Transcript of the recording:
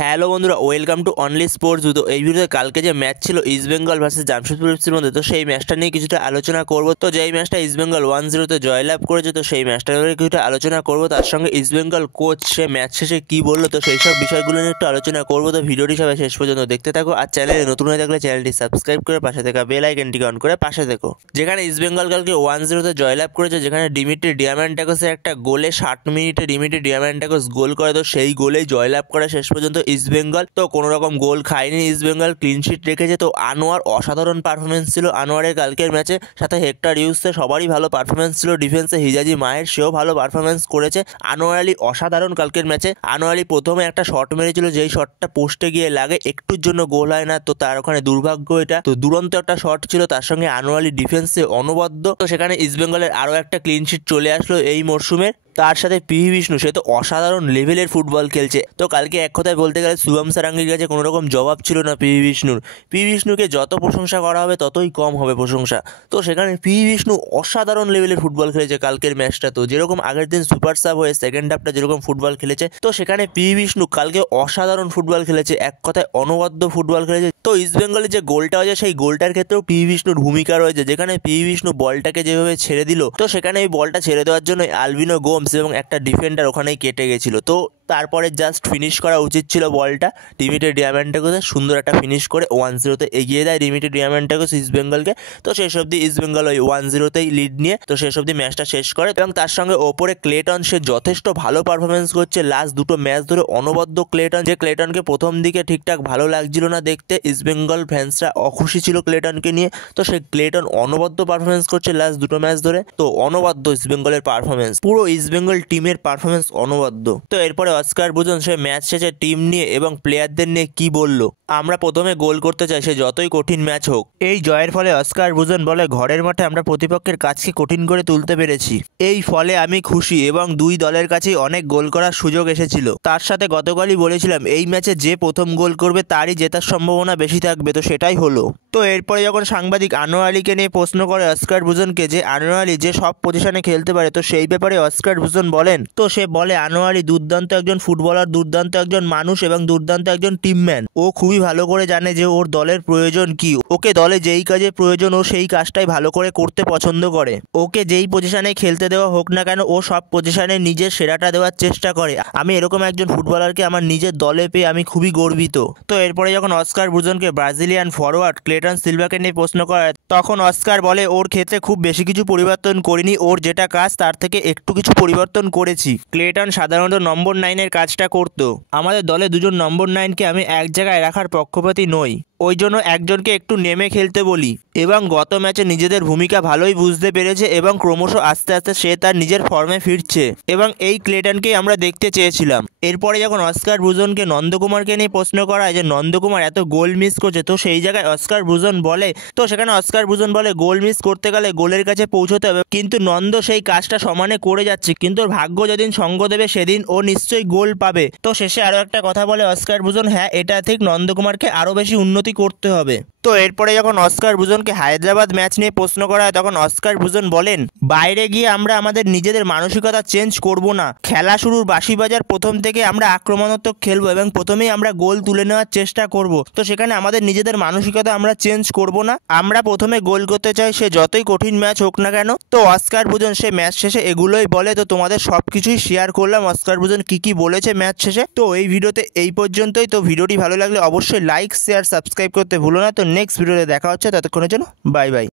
Hello বন্ধুরা, welcome to only sports. তো এই ভিডিওতে কালকে যে ম্যাচ ছিল ইস্ট বেঙ্গল ভার্সেস জামশেদপুর এফসির মধ্যে, তো সেই ম্যাচটা নিয়ে কিছুটা আলোচনা করব। তো যেই ম্যাচটা ইস্ট বেঙ্গল 1-0 জয়লাভ করেছে, তো সেই ম্যাচটার ব্যাপারে কিছুটা আলোচনা করব। তার সঙ্গে ইস্ট বেঙ্গল কোচ সে ম্যাচ শেষে কি বললো, তো সেই সব বিষয়গুলো নিয়ে একটু আলোচনা করবো। তো ভিডিওটি সবাই শেষ পর্যন্ত দেখতে থাকো। আর চ্যানেলে নতুন হয়ে থাকলে চ্যানেলটি সাবস্ক্রাইব করে পাশে থাকা বেল আইকনটিকে অন করে পাশে থেকো। যেখানে ইস্ট বেঙ্গল কালকে 1-0 জয়লাভ করেছে, যেখানে ডিমিট্রি ডিয়ামান্টাকোসের একটা গোলে 60 মিনিটে ডিমিট্রি ডিয়ামান্টাকোস গোল করে, তো সেই গোলেই জয়লাভ করে শেষ পর্যন্ত ইস্ট বেঙ্গল। তো কোনো রকম গোল খায়নি ইস্ট বেঙ্গল, ক্লিনশিট রেখেছে। তো আনোয়ার অসাধারণ পারফরমেন্স ছিল আনোয়ারের কালকের ম্যাচে, সাথে হেক্টর ইউসে সবারই ভালো পারফরমেন্স ছিল। ডিফেন্সে হিজাজি মাহের সেও ভালো পারফরমেন্স করেছে। আনোয়ার আলী অসাধারণ কালকের ম্যাচে। আনোয়ার আলী প্রথমে একটা শট মেরেছিল, যেই শটটা পোস্টে গিয়ে লাগে, একটুর জন্য গোল হয় না, তো তার ওখানে দুর্ভাগ্য। এটা তো দুরন্ত একটা শট ছিল। তার সঙ্গে আনোয়ার আলী ডিফেন্সে অনবদ্য। তো সেখানে ইস্ট বেঙ্গলের আরও একটা ক্লিনশিট চলে আসলো এই মরশুমে। তার সাথে পিভি বিষ্ণু, সে তো অসাধারণ লেভেলের ফুটবল খেলছে। তো কালকে এক কথায় বলতে গেলে শুভম সারাঙ্গীর কাছে কোনো রকম জবাব ছিল না পিভি বিষ্ণুর। পিভি বিষ্ণুকে যত প্রশংসা করা হবে ততই কম হবে প্রশংসা। তো সেখানে পিভি বিষ্ণু অসাধারণ লেভেলের ফুটবল খেলেছে কালকের ম্যাচটা। তো যেরকম আগের দিন সুপার সাব হয়ে সেকেন্ড হাফটা যেরকম ফুটবল খেলেছে, তো সেখানে পিভি বিষ্ণু কালকে অসাধারণ ফুটবল খেলেছে, এক কথায় অনবদ্য ফুটবল খেলেছে। তো ইস্ট বেঙ্গলের যে গোলটা হয়েছে, সেই গোলটার ক্ষেত্রেও পিভি বিষ্ণুর ভূমিকা রয়েছে। যেখানে পিভি বিষ্ণু বলটাকে যেভাবে ছেড়ে দিল, তো সেখানে এই বলটা ছেড়ে দেওয়ার জন্য আলভিনো গোমস এবং একটা ডিফেন্ডার ওখানেই কেটে গেছিল। তো তারপরে জাস্ট ফিনিশ করা উচিত ছিল বলটা ডিমিট্রি ডিয়ামান্টাকোসের। সুন্দর একটা ফিনিশ করে 1-0 এগিয়ে দেয় ডিমিট্রি ডিয়ামান্টাকোস ইস্ট বেঙ্গলকে। তো শেষ অবধি ইস্ট বেঙ্গল ওই 1-0 লিড নিয়ে তো শেষ অবধি ম্যাচটা শেষ করে। এবং তার সঙ্গে ওপরে ক্লেটন, সে যথেষ্ট ভালো পারফরমেন্স করছে লাস্ট দুটো ম্যাচ ধরে। অনবদ্য ক্লেটন, যে ক্লেটনকে প্রথম দিকে ঠিকঠাক ভালো লাগছিল না দেখতে, ইস্ট বেঙ্গল ফ্যান্সরা অখুশি ছিল ক্লেটনকে নিয়ে। তো সেই ক্লেটন অনবদ্য পারফরমেন্স করছে লাস্ট দুটো ম্যাচ ধরে। তো অনবদ্য ইস্ট বেঙ্গলের পারফরমেন্স, পুরো ইস্ট বেঙ্গল টিমের পারফরমেন্স অনবদ্য। তো এরপরে অস্কার বুজন সে ম্যাচ শেষে টিম নিয়ে এবং প্লেয়ারদের নিয়ে কি বলল, আমরা প্রথমে গোল করতে চাই, সে যতই কঠিন ম্যাচ হোক। এই জয়ের ফলে অস্কার বুজন বলে, ঘরের মাঠে আমরা প্রতিপক্ষের কাজকে কঠিন করে তুলতে পেরেছি, এই ফলে আমি খুশি এবং দুই দলের কাছেই অনেক গোল করার সুযোগ এসেছিল। তার সাথে গতকালই বলেছিলাম এই ম্যাচে যে প্রথম গোল করবে তারই জেতার সম্ভাবনা বেশি থাকবে, তো সেটাই হলো। তো এরপরে যখন সাংবাদিক আনোয়ার আলীকে নিয়ে প্রশ্ন করে অস্কার বুজনকে যে আনোয়ার আলী যে সব পজিশনে খেলতে পারে, তো সেই ব্যাপারে অস্কার বুজন বলেন, তো সে বলে আনোয়ার আলী দুর্দান্ত একজন ফুটবলার, দুর্দান্ত একজন মানুষ এবং দুর্দান্ত একজন টিমম্যান। ও খুবই ভালো করে জানে যে ওর দলের প্রয়োজন কি, ওকে দলে যেই কাজে প্রয়োজন ও সেই কাজটাই ভালো করে করতে পছন্দ করে। ওকে যেই পজিশনে খেলতে দেওয়া হোক না কেন, ও সব পজিশনে নিজের সেরাটা দেওয়ার চেষ্টা করে। আমি এরকম একজন ফুটবলারকে আমার নিজের দলে পেয়ে আমি খুবই গর্বিত। তো এরপরে যখন অস্কার বুজনকে ব্রাজিলিয়ান ফরওয়ার্ড ক্লেটন সিলভাকে নিয়ে প্রশ্ন করে, তখন অস্কার বলে ওর ক্ষেত্রে খুব বেশি কিছু পরিবর্তন করিনি, ওর যেটা কাজ তার থেকে একটু কিছু পরিবর্তন করেছি। ক্লেটন সাধারণত নম্বর 9-এর কাজটা করতো। আমাদের দলে দুজন নম্বর 9-কে আমি এক জায়গায় রাখার পক্ষপাতী নই, ওই জন্য একজনকে একটু নেমে খেলতে বলি। এবং গত ম্যাচে নিজেদের ভূমিকা ভালোই বুঝতে পেরেছে এবং ক্রমশ আস্তে আস্তে সে তার নিজের ফর্মে ফিরছে এবং এই ক্লেটনকেই আমরা দেখতে চেয়েছিলাম। এরপরে যখন অস্কার বুজনকে নন্দকুমারকে নিয়ে প্রশ্ন করা হয় যে নন্দকুমার এত গোল মিস করছে, তো সেই জায়গায় অস্কার বুজন বলে, তো সেখানে অস্কার বুজন বলে গোল মিস করতে গেলে গোলের কাছে পৌঁছতে হবে, কিন্তু নন্দ সেই কাজটা সমানে করে যাচ্ছে, কিন্তু ওর ভাগ্য যেদিন সঙ্গ দেবে সেদিন ও নিশ্চয়ই গোল পাবে। তো শেষে আরও একটা কথা বলে অস্কার বুজন, হ্যাঁ এটা ঠিক, নন্দকুমারকে আরও বেশি উন্নতি করতে হবে। তো এরপরে যখন অস্কার বুজনকে হায়দ্রাবাদ ম্যাচ নিয়ে প্রশ্ন করা হয়, তখন অস্কার বুজন বলেন, বাইরে গিয়ে আমরা আমাদের নিজেদের মানসিকতা চেঞ্জ করব না, খেলা শুরুর বাঁশি বাজার প্রথম থেকে আমরা আক্রমণাত্মক খেলবো এবং প্রথমেই আমরা গোল তুলে নেওয়ার চেষ্টা করব। তো সেখানে আমাদের নিজেদের মানসিকতা আমরা চেঞ্জ করব না, আমরা প্রথমে গোল করতে চাই, সে যতই কঠিন ম্যাচ হোক না কেন। তো অস্কার বুজন সে ম্যাচ শেষে এগুলোই বলে। তো তোমাদের সব কিছুই শেয়ার করলাম অস্কার বুজন কি বলেছে ম্যাচ শেষে। তো এই ভিডিওতে এই পর্যন্তই। তো ভিডিওটি ভালো লাগলে অবশ্যই লাইক শেয়ার সাবস্ক্রাইব করতে ভুলো না। তো নেক্সট ভিডিওতে দেখা হচ্ছে, ততক্ষণের জন্য বাই বাই।